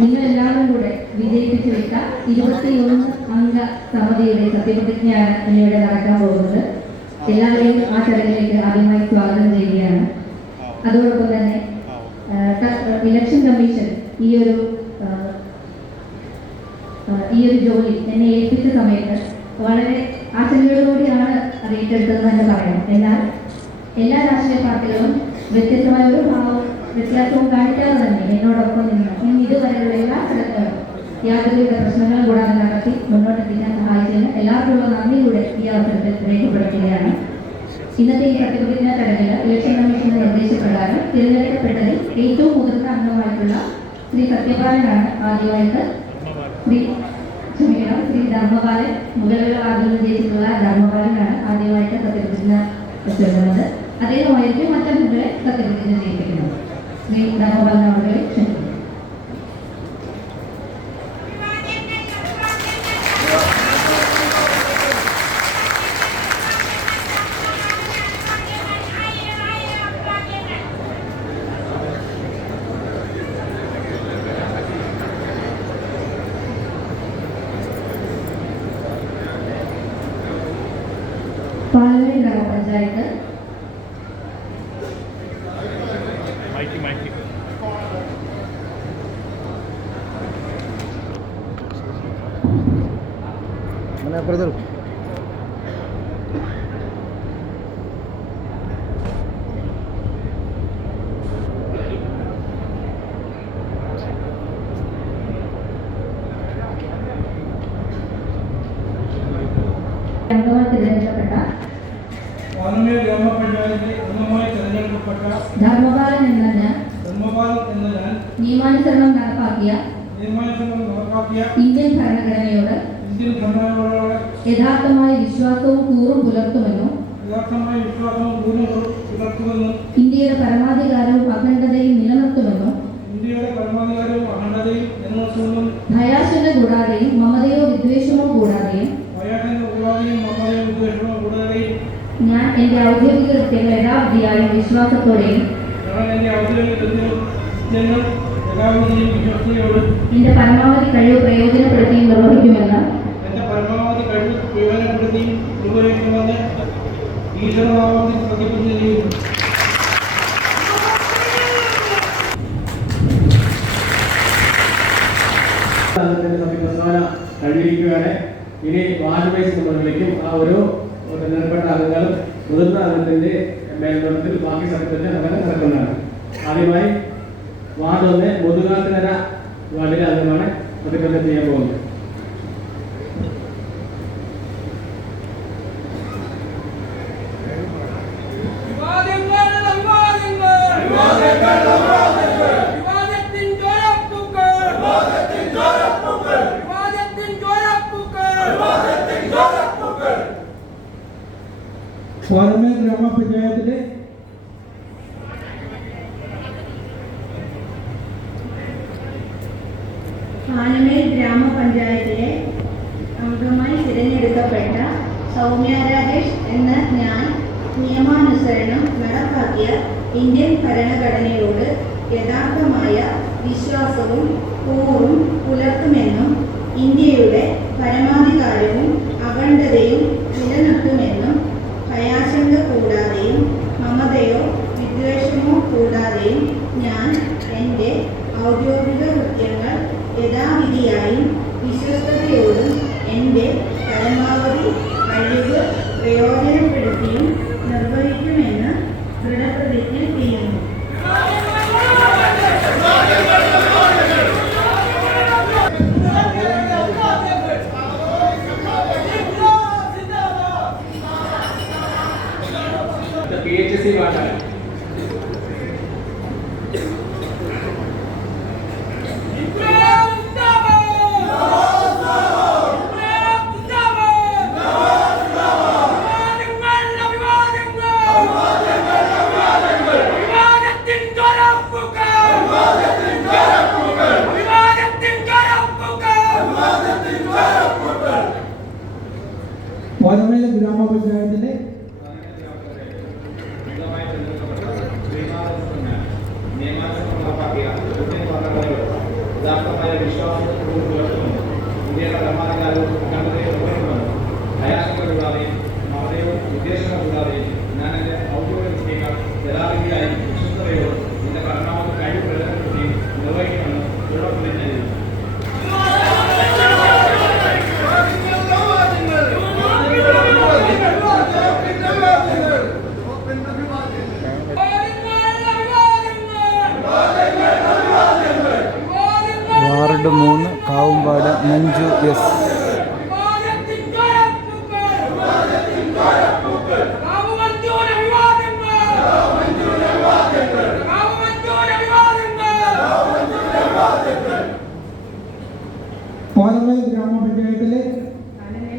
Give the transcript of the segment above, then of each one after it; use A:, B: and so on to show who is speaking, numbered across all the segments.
A: നിങ്ങൾ എല്ലാവരും കൂടെ വിജയിപ്പിച്ചു വെച്ച ഇരുപത്തിയൊന്ന് അംഗ സമിതിയുടെ സത്യപ്രതിജ്ഞയാണ് ഇന്നിവിടെ നടക്കാൻ പോകുന്നത്. എല്ലാവരെയും ആ ചടങ്ങിലേക്ക് ആദ്യമായി സ്വാഗതം ചെയ്യുകയാണ്. അതോടൊപ്പം തന്നെ ഇലക്ഷൻ കമ്മീഷൻ ഈ ഒരു ഈ ഒരു ജോലി എന്നെ ഏൽപ്പിച്ച സമയത്ത് വളരെ ആശങ്കയോടുകൂടിയാണ് അത് ഏറ്റെടുത്തതെന്ന് തന്നെ പറയാം. എന്നാൽ എല്ലാ രാഷ്ട്രീയ പാർട്ടികളും വ്യത്യസ്തമായ ഒരു ഭാവം വ്യത്യാസവും കാണിക്കാതെ തന്നെ എന്നോടൊപ്പം നിന്ന്. ഇനി ഇതുവരെയുള്ള എല്ലാ ചടങ്ങുകളും യാതൊരുവിധ പ്രശ്നങ്ങളും കൂടാതെ നടത്തി മുന്നോട്ടെത്തിക്കാൻ സഹായിച്ചതിന് എല്ലാവർക്കുമുള്ള നന്ദി കൂടെ ഈ അവസരത്തിൽ രേഖപ്പെടുത്തുകയാണ്. ഇന്നത്തെ ഈ സത്യപ്രതിജ്ഞാ ചടങ്ങിൽ ഇലക്ഷൻ കമ്മീഷന്റെ നിർദ്ദേശപ്രകാരം തിരഞ്ഞെടുക്കപ്പെട്ടതിൽ ഏറ്റവും മുതിർന്ന അംഗമായിട്ടുള്ള ശ്രീ സത്യപാലനാണ് ആദ്യമായിട്ട് ശ്രീ ക്ഷമിക്കണം ശ്രീ ധർമ്മപാലൻ മുകളിലുള്ള ആദ്യം ജയിച്ചിട്ടുള്ള ധർമ്മപാലനാണ് ആദ്യമായിട്ട് സത്യപ്രതിജ്ഞ ചെയ്യുന്നത് അദ്ദേഹമായിരിക്കും മറ്റംഗങ്ങളെ സത്യപ്രതിജ്ഞ ചെയ്യിപ്പിക്കുന്നത് ஸ்ரீ
B: தகவல் அவர்களை பஞ்சாயத்து ബ്രദർ
A: ധർമ്മപാലൻ എന്ന ഞാൻ നിയമാനുസരണം നടപ്പാക്കിയ ഇന്ത്യൻ ഭരണഘടനയോട് യഥാർത്ഥമായ വിശ്വാസവും കൂറും പുലർത്തുമെന്നും
B: യഥാർത്ഥമായ വിശ്വാസവും പൂർണ പുലർത്തുമെന്നും
A: ഇന്ത്യയുടെ പരമാധികാരവും അഖണ്ഡതയും നിലനിർത്തുമെന്നും
B: ഇന്ത്യയുടെ പരമാധികാരവും അഖണ്ഡതയും നിലനിർത്തുമെന്നും
A: ഭയാശങ്ക കൂടാതെയും മമതയോ വിദ്വേഷമോ കൂടാതെയും ഞാൻ എന്റെ ഔദ്യോഗിക കൃത്യങ്ങൾ യഥാവിധിയായും വിശ്വാസത്തോടെയും
B: എന്റെ
A: പരമാവധി കഴിവ് പ്രയോജനപ്പെടുത്തിയും നിർവഹിക്കുമെന്ന്
B: പ്രയോജനപ്പെടുത്തിയും നിർവഹിക്കുമെന്ന് ഈശ്വരനാമത്തിൽ പ്രതിജ്ഞ ചെയ്യുന്നു
C: സത്യപ്രസ്താവന കഴിഞ്ഞിരിക്കുകയാണ് ഇനി വൈസ് നമ്മൾ ആ ഒരു തിരഞ്ഞെടുപ്പെട്ട അംഗങ്ങളും മുതിർന്ന അംഗത്തിന്റെ മേൽനോട്ടത്തിൽ ബാക്കി സത്യപ്രതിജ്ഞ അങ്ങനെ നടക്കുന്നതാണ്. ആദ്യമായി വാർഡ് ഒന്ന് മുതുകാത്തിനര വാർഡിലെ അംഗമാണ് സത്യപ്രതിജ്ഞ ചെയ്യാൻ പോകുന്നത്.
A: തിരഞ്ഞെടുക്കപ്പെട്ട സൗമ്യ രാജേഷ് എന്ന ഞാൻ നിയമാനുസരണം നടപ്പാക്കിയ ഇന്ത്യൻ ഭരണഘടനയോട് യഥാർത്ഥമായ വിശ്വാസവും കൂറും പുലർത്തുമെന്നും ഇന്ത്യയുടെ പരമാധികാരവും അഖണ്ഡതയും നിലനിർത്തുമെന്നും ഭയാശങ്ക കൂടാതെയും മമതയോ വിദ്വേഷമോ കൂടാതെയും ഞാൻ എന്റെ ഔദ്യോഗിക കൃത്യങ്ങൾ യഥാവിധിയായും വിശ്വസ്തയോടും എന്റെ പരമാവധി കഴിവ് പ്രയോജനപ്പെടുത്തിയും നിർവഹിക്കുമെന്ന് ദൃഢപ്രതിജ്ഞ ചെയ്യുന്നു
C: പി എച്ച് സി വാർഡാണ്
B: പാലമേൽ ഗ്രാമപഞ്ചായത്തിലെ
C: നിയമാനുസരണം നടപ്പാക്കിയ ഇന്ത്യൻ ഭരണഘടനയോട് യഥാർത്ഥമായ
D: വിശ്വാസവും പുലർത്തുമെന്നും ഇന്ത്യയുടെ പരമാധികാരവും അഖണ്ഡതയും നിലനിർത്തുമെന്നും ഭയാശങ്ക കൂടാതെയും മമതയും ഉദ്ദേശങ്ങൾ കൂടാതെയും ഞാൻ എന്റെ ഔദ്യോഗിക
E: കാവുമ്പാട് മഞ്ജു എസ്.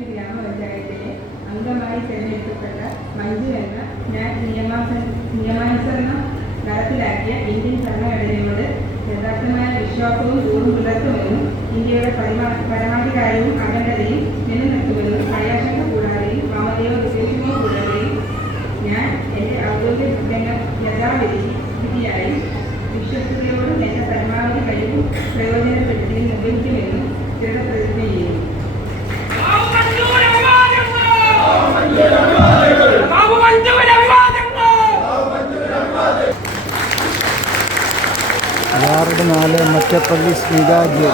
B: ഗ്രാമപഞ്ചായത്തിലെ
F: അംഗമായി തിരഞ്ഞെടുക്കപ്പെട്ട മഞ്ജു എന്ന ഞാൻ നിയമാനുസരണം നടപ്പിലാക്കിയ ഇന്ത്യൻ ഭരണഘടനയോട് യഥാർത്ഥമായ വിശ്വാസവും കൂറും പുലർത്തുമെന്നും ഇന്ത്യയുടെ പരമാ പരമാധികാരവും അഖണ്ഡതയും നിലനിർത്തുമെന്നും ഭയാശങ്ക കൂടാതെയും മമതയോ വിദ്വേഷമോ കൂടാതെയും ഞാൻ എന്റെ ഔദ്യോഗിക കൃത്യങ്ങൾ യഥാവിധി വിധിയായി വിശ്വസ്തയോടും എന്റെ പരമാവധി കഴിവും പ്രയോജനപ്പെടുത്തി നിർവഹിക്കുമെന്നും ദൃഢപ്രതിജ്ഞ ചെയ്യുന്നു.
G: കാവുമഞ്ചൂര വിവാദങ്ങൾ കാവുമഞ്ചൂര
E: വാർഡ് നാല് മറ്റപ്പള്ളി സ്മിതാജി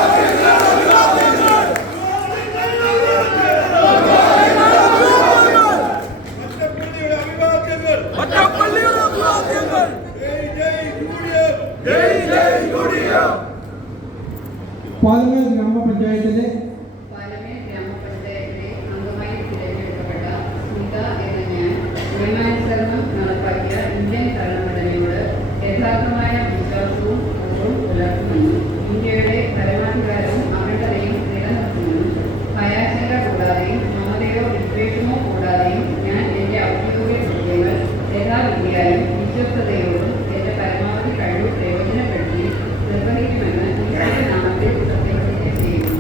B: പാലമേൽ ഗ്രാമപഞ്ചായത്തിലെ
F: പാലമേൽ ഗ്രാമപഞ്ചായത്തിലെ അംഗമായി തിരഞ്ഞെടുക്കപ്പെട്ട സ്മിത എന്ന ഞാൻ നിയമാനുസരണം നടപ്പാക്കിയ ഇന്ത്യൻ ഭരണഘടനയോട് യഥാർത്ഥമായ വിശ്വാസവും പൂർവം പുലർത്തുമെന്നും ഇന്ത്യയുടെ പരമാധികാരവും അഖണ്ഡതയും നിലനിർത്തുമെന്നും ഭയാശങ്ക കൂടാതെയും മമതയോ വിദ്വേഷമോ കൂടാതെയും ഞാൻ എന്റെ ഔദ്യോഗിക കൃത്യങ്ങൾ യഥാവിധിയായും വിശ്വസ്തയോടും എന്റെ പരമാവധി കഴിവ് പ്രയോജനപ്പെടുത്തി നിർവഹിക്കുമെന്ന് ഈശ്വര നാമത്തിൽ സത്യപ്രതിജ്ഞ ചെയ്യുന്നു.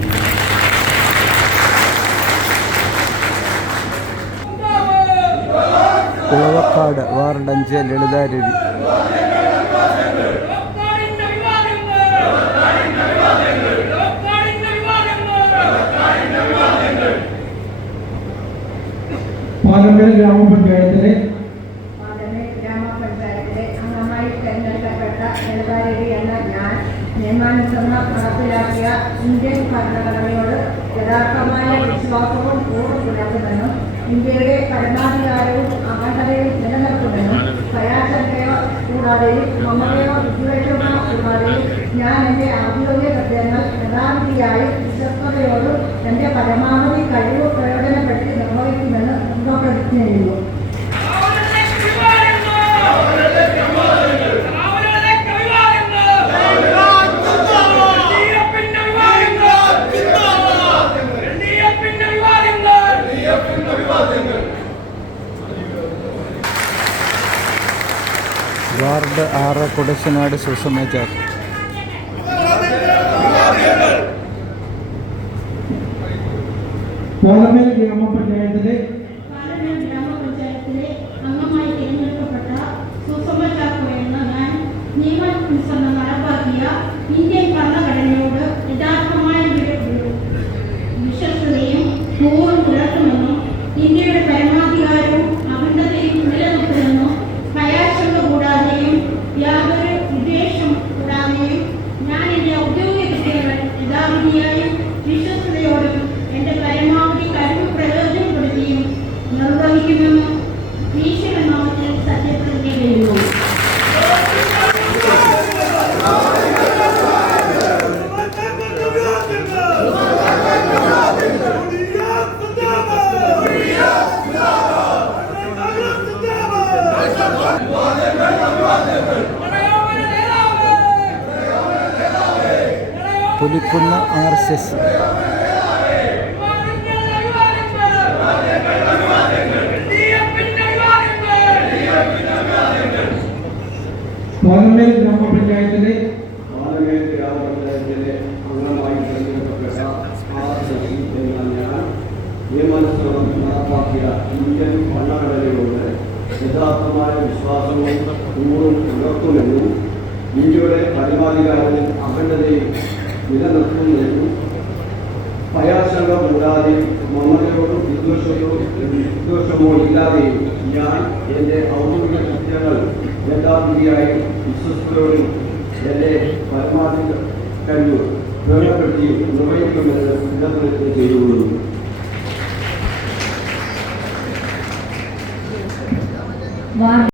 E: കുളവക്കാട് വാർഡ് അഞ്ച്
G: ലളിതാരവി.
B: പാലക്കാട് ഗ്രാമപഞ്ചായത്തിലെ
F: പാലമേൽ ഗ്രാമപഞ്ചായത്തിലെ അംഗമായി തെരഞ്ഞെടുക്കപ്പെട്ട ലളിതാരവി എന്ന ഞാൻ നിയമാനുസരണം നടപ്പിലാക്കിയ ഇന്ത്യൻ ഭരണഘടനയോട് യഥാർത്ഥമായ വിശ്വാസവും പൂർവം പുലർത്തുമെന്നും ഇന്ത്യയുടെ പരമാധികാരവും അഖണ്ഡതയും നിലനിർത്തുമെന്നും ഭയാശങ്കയോ കൂടാതെയും മമതയോ വിദ്വേഷമോ കൂടാതെയും ഞാൻ എന്റെ ഔദ്യോഗിക കൃത്യങ്ങൾ യഥാവിധിയായി വിശ്വസ്തയോടും എന്റെ പരമാവധി കഴിവ് പ്രയോജനപ്പെടുത്തി നിർവഹിക്കുമെന്ന് പ്രതിജ്ഞ ചെയ്യുന്നു
E: കുടശനാട്
B: പാലമേൽ ഗ്രാമപഞ്ചായത്തിലെ
H: പാലമേൽ ഗ്രാമപഞ്ചായത്തിലെ അംഗമായി തിരഞ്ഞെടുക്കപ്പെട്ട സുഷമ ചാക്കോ എന്ന ഞാൻ നിയമാനുസരണം നടപ്പാക്കിയ ഇന്ത്യൻ ഭരണഘടനയോട് യഥാർത്ഥമായ വില- വിശ്വസ്തതയും പൂർവം പുലർത്തുമെന്നും ഇന്ത്യയുടെ പരമാധികാരവും അഖണ്ഡതയും നിലനിർത്തുമെന്നും ഭയാശങ്ക കൂടാതെയും യാതൊരു വിദ്വേഷം കൂടാതെയും ഞാൻ എന്റെ ഔദ്യോഗിക കൃത്യങ്ങൾ യഥാവിധിയായും വിശ്വസ്തയോടും എന്റെ പരമാവധി കഴിവ് പ്രയോജനപ്പെടുത്തിയും നിർവഹിക്കുമെന്നും ഈശ്വരനാമത്തിൽ സത്യപ്രതിജ്ഞ ചെയ്യുന്നു
E: Pulikkunnu R S S
B: Palamel ഗ്രാമപഞ്ചായത്തിലെ
I: പാലമേൽ ഗ്രാമപഞ്ചായത്തിലെ അംഗമായി തിരഞ്ഞെടുക്കപ്പെട്ട ആർ ശശി എന്ന ഞാൻ നിയമാനുസരണം നടപ്പാക്കിയ ഇന്ത്യൻ ഭരണഘടനയോട് യഥാർത്ഥമായ വിശ്വാസവും കൂറും പുലർത്തുമെന്നും ഇന്ത്യയുടെ പരമാധികാരവും അഖണ്ഡതയും നിലനിർത്തുന്നതിനും ഭയാശങ്ക കൂടാതെ മമതയോടും വിദ്വേഷമോ വിദ്വേഷമോ ഇല്ലാതെയും ഞാൻ എന്റെ ഔദ്യോഗിക കൃത്യങ്ങൾ യഥാർത്ഥിയായും വിശ്വസ്തയോടും എന്റെ പരമാധിക കഴിവ് പ്രയോജനപ്പെടുത്തി നിർവഹിക്കുമെന്ന് ഇടപെടുത്തി ചെയ്തുകൊള്ളുന്നു. ว่า